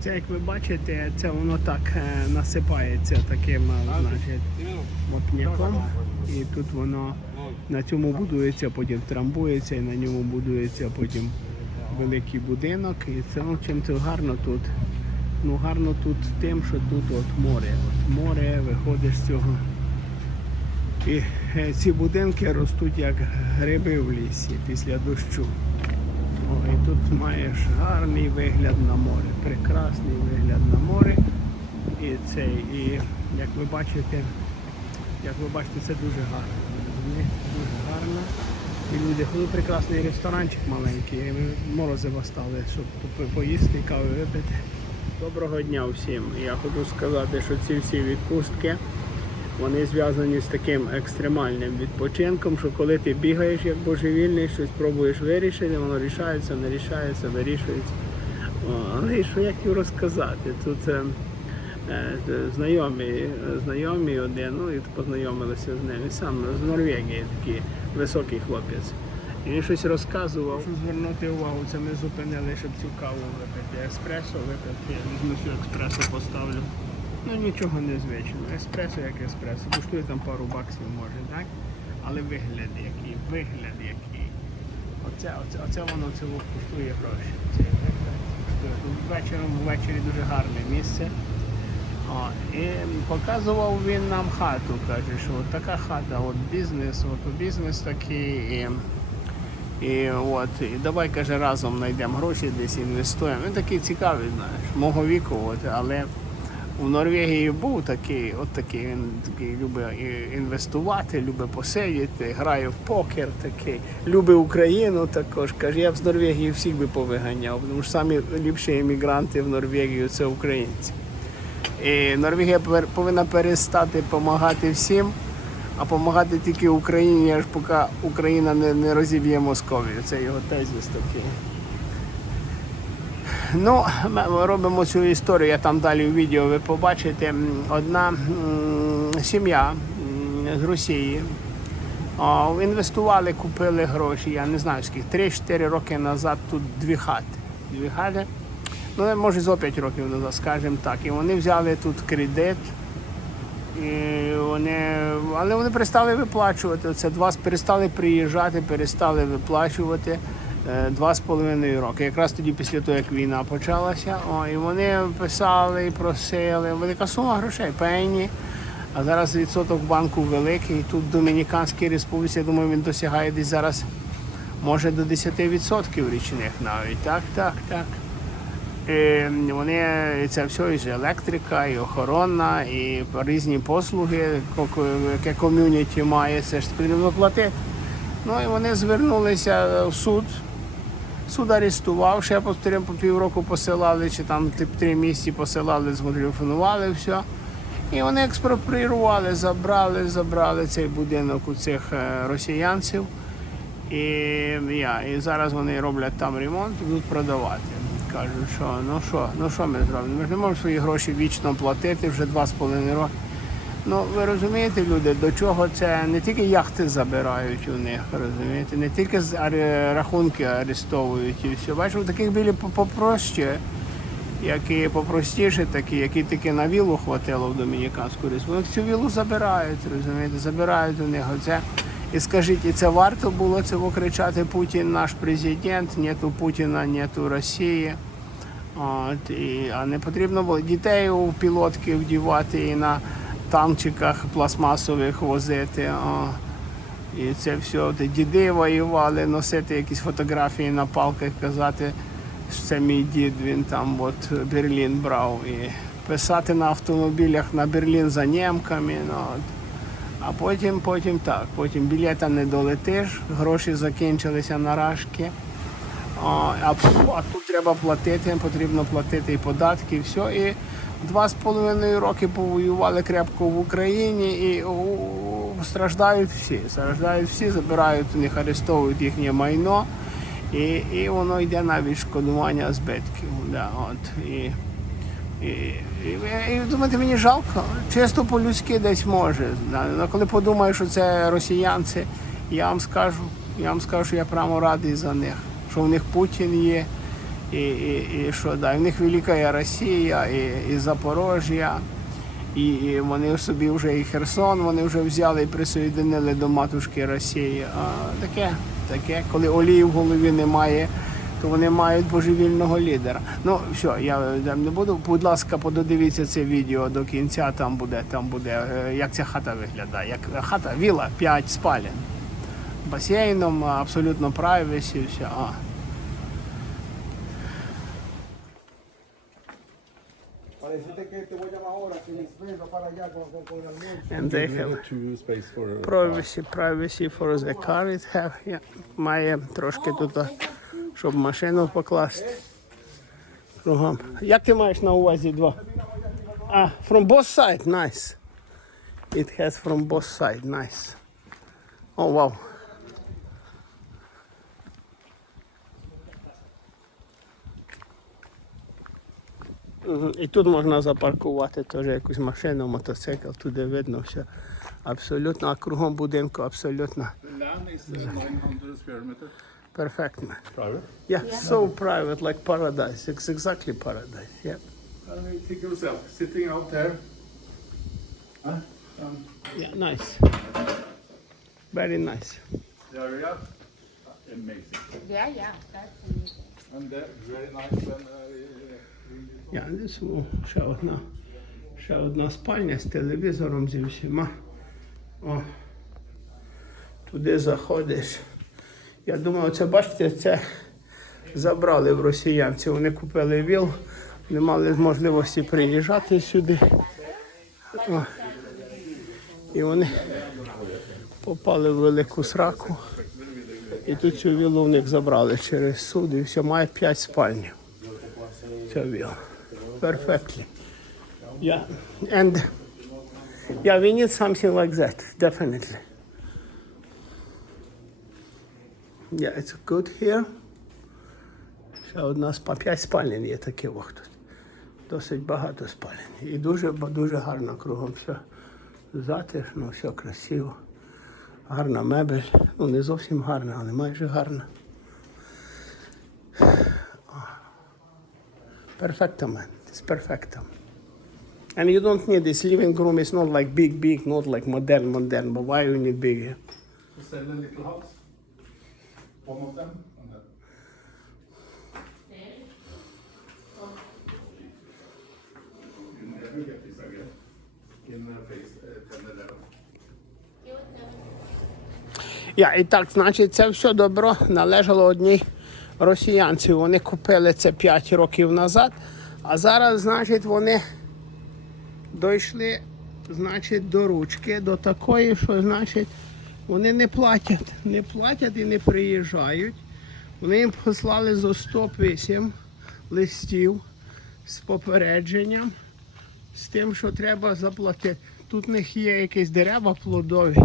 Оце, як ви бачите, це воно так е, насипається таким е, значить, вапняком. І тут воно на цьому будується, потім трамбується і на ньому будується потім великий будинок. І це ну, чим це гарно тут. Ну гарно тут тим, що тут от море. От море виходиш з цього. І е, ці будинки ростуть як гриби в лісі після дощу. О, і тут маєш гарний вигляд на море, прекрасний вигляд на море. І цей, і як ви бачите, як ви бачите, це дуже гарно. Дуже гарно. І люди ходять прекрасний ресторанчик маленький. морозиво стали, щоб поїсти і кави випити. Доброго дня всім. Я хочу сказати, що ці всі відпустки вони зв'язані з таким екстремальним відпочинком, що коли ти бігаєш як божевільний, щось пробуєш вирішити, воно рішається, не рішається, вирішується. Але що як їм розказати? Тут е, е, знайомий, знайомий один, ну і познайомилися з ним. Сам з Норвегії такий високий хлопець. І він щось розказував. Хочу звернути увагу, це ми зупинили, щоб цю каву випити. Еспресо випити. Я візьму цю експресо поставлю. Ну нічого незвичного. Еспресо як еспресо. Коштує там пару баксів може, так? Але вигляд який, вигляд який. Оце, оце, оце воно це коштує гроші. Це вечором ввечері дуже гарне місце. О, і показував він нам хату, каже, що от така хата, от бізнес, от бізнес такий. І, і от, і давай каже, разом знайдемо гроші, десь інвестуємо. Він такий цікавий, знаєш, мого віку, от, але у Норвегії був такий, от такий, він такий любить інвестувати, любить посидіти, грає в покер такий, любить Україну також. Каже, я б з Норвегії всіх би повиганяв, тому що самі ліпші емігранти в Норвегію це українці. І Норвегія повинна перестати допомагати всім, а допомагати тільки Україні, аж поки Україна не, не розіб'є Московію. Це його тезис такий. Ну, ми робимо цю історію, я там далі в відео ви побачите. Одна сім'я з Росії інвестували, купили гроші, я не знаю скільки, 3-4 роки назад тут дві хати. Дві хати. Ну, може, зо 5 років назад, скажімо так. І вони взяли тут кредит. І вони, але вони перестали виплачувати. Це два перестали приїжджати, перестали виплачувати два з половиною роки. Якраз тоді після того, як війна почалася. О, і вони писали просили. Велика сума грошей, пені. А зараз відсоток банку великий. Тут Домініканській республіці, я думаю, він досягає десь зараз може до 10% річних навіть. Так, так, так. І вони це все і електрика, і охорона, і різні послуги, яке ком'юніті має, це ж потрібно платити. Ну і вони звернулися в суд. Суд арестував, ще по півроку посилали, чи там тип, три місяці посилали, зателефонували, все. І вони експропріювали, забрали, забрали цей будинок у цих е, росіянців. І, я, і зараз вони роблять там ремонт і будуть продавати. Кажуть, що ну що, ну що ми зробимо? Ми ж не можемо свої гроші вічно платити вже два з половиною роки. Ну ви розумієте, люди, до чого це не тільки яхти забирають у них, розумієте, не тільки з рахунки арестовують і все. Бачу, таких білі попроще, які попростіше такі, які тільки на вілу хватило в Домініканську республіку. Цю вілу забирають, розумієте, забирають у них оце. І скажіть, і це варто було цього кричати Путін наш президент, нету Путіна, нету Росії. От, і, а не потрібно було дітей у пілотки вдівати і на танчиках пластмасових возити. О. І це все. Діди воювали, носити якісь фотографії на палках, казати, що це мій дід, він там от Берлін брав. І писати на автомобілях на Берлін за немками. Ну. А потім, потім так, потім білета не долетиш, гроші закінчилися на рашки. А, а, тут треба платити, потрібно платити і податки, і все. І два з половиною роки повоювали крепко в Україні і страждають всі. Страждають всі, забирають у них, арестовують їхнє майно, і, і воно йде на відшкодування збитків. Да, от. І, і, і, і думаєте, мені жалко, чисто по-людськи десь може. Ну, Коли подумаю, що це росіянці, я вам скажу, я вам скажу, що я прямо радий за них, що в них Путін є, І, і, і що да, в них велика Росія, і, і Запорожжя, і, і вони собі вже і Херсон, вони вже взяли і присоєдинили до матушки Росії. А таке, таке, коли олії в голові немає, то вони мають божевільного лідера. Ну все, я не буду. Будь ласка, пододивіться це відео до кінця. Там буде, там буде, е, як ця хата виглядає. Як хата, віла, 5 спален. Басейном, абсолютно privacy, все. А. And they have have space for privacy, privacy for the car it have. Yeah. Має трошки тут, щоб машину покласти. Кругом. Як ти маєш на увазі два? А, from both side, nice. It has from both side, nice. Oh, wow. Мгм. І тут можна запаркувати теж якусь машину, мотоцикл, туди видно все. Абсолютно, а кругом будинку абсолютно Land is uh, 900 square meter. перфектно. Private. Yeah, so private, like paradise. It's exactly paradise. Yeah. And you think yourself, sitting out there. Huh? Um, Yeah, nice. Very nice. the area, amazing. Yeah, yeah, that's amazing. And uh, very nice when uh, Я о, ще одна, ще одна спальня з телевізором зі всіма. О, туди заходиш. Я думаю, це бачите, це забрали в росіянців. Вони купили віл, не мали можливості приїжджати сюди. О, і вони попали в велику сраку. І тут цю вілу в них забрали через суд і все, має 5 спальнів. Ця віла. Perfectly. Yeah. And yeah, we need something like that, definitely. Yeah, it's good here. Ще одна спа, п'ять спалень є таких ох тут. Досить багато спалень. І дуже, дуже гарно кругом все затишно, все красиво. Гарна мебель. Ну, не зовсім гарна, але майже гарна. Perfecto, man. It's perfecto. And you don't need this living room. It's not like big, big, not like modern, modern. But why you need big? to sell a little house. One of them. You get this again. In uh, phase uh, 10 11. Я і так, значить, це все добро належало одній росіянці. Вони купили це 5 років назад, а зараз, значить, вони дійшли, значить, до ручки, до такої, що значить, вони не платять, не платять і не приїжджають. Вони їм послали зо 108 листів з попередженням, з тим, що треба заплатити. Тут в них є якісь дерева плодові.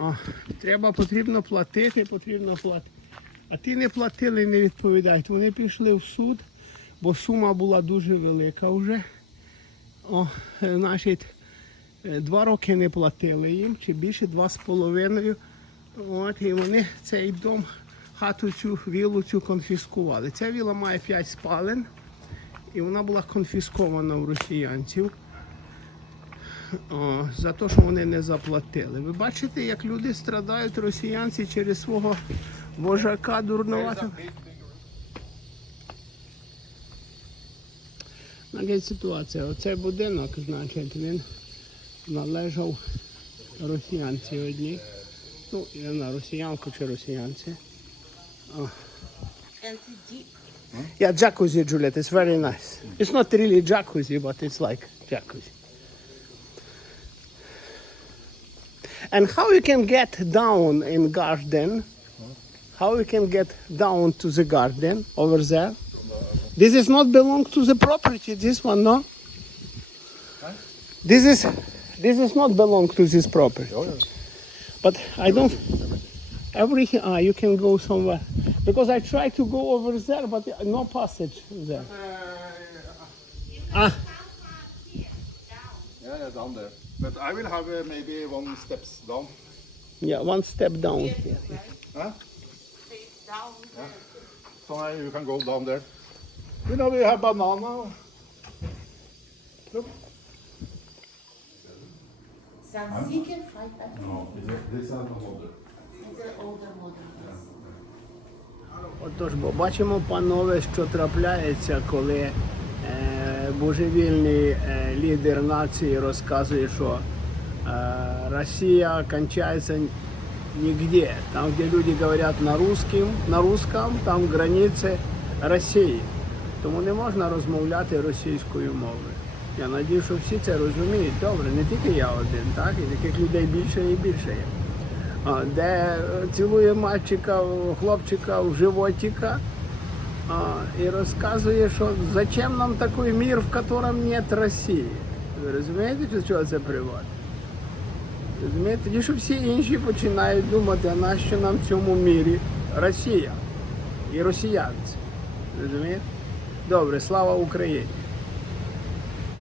О, треба, потрібно платити, потрібно платити. А ті не платили не відповідають. Вони пішли в суд, бо сума була дуже велика вже. О, е, значить, е, два роки не платили їм, чи більше два з половиною. От, і вони цей дом, хату цю вілу цю конфіскували. Ця віла має 5 спален, і вона була конфіскована у росіянців. О, за те, що вони не заплатили. Ви бачите, як люди страдають росіянці через свого вожака дурноватого. Значить, ситуація. Оцей будинок, значить, він належав росіянці одній. Ну, я не знаю, росіянку чи росіянці. And it's deep. Yeah, jacuzzi, Juliet. It's very nice. It's not really jacuzzi, but it's like jacuzzi. And how you can get down in garden? How you can get down to the garden over there? This is not belong to the property. This one, no. This is this is not belong to this property. But I don't. Every ah, you can go somewhere because I try to go over there, but no passage there. Ah, Yeah, yeah, down there. But I will have uh, maybe one steps down. yeah, one step down. Huh? Face down. So uh, you can go down there. You know, we have banana. Some chicken fried that. No, this is the older. It's an older model. Отож, бо бачимо, панове, що трапляється, коли е, божевільний е, лідер нації розказує, що е, Росія кончається нигде. Там, де люди говорять на русским, на русском, там границі Росії. Тому не можна розмовляти російською мовою. Я надію, що всі це розуміють добре, не тільки я один, так? І таких людей більше і більше є. Де е, цілує мальчика, хлопчика в животика а, і розказує, що зачем нам такий мір, в якому нет Росії. Ви розумієте, до чого це приводить? Розумієте? Тоді що всі інші починають думати, а нащо нам в цьому мірі Росія і росіянці. Розумієте? Добре, слава Україні!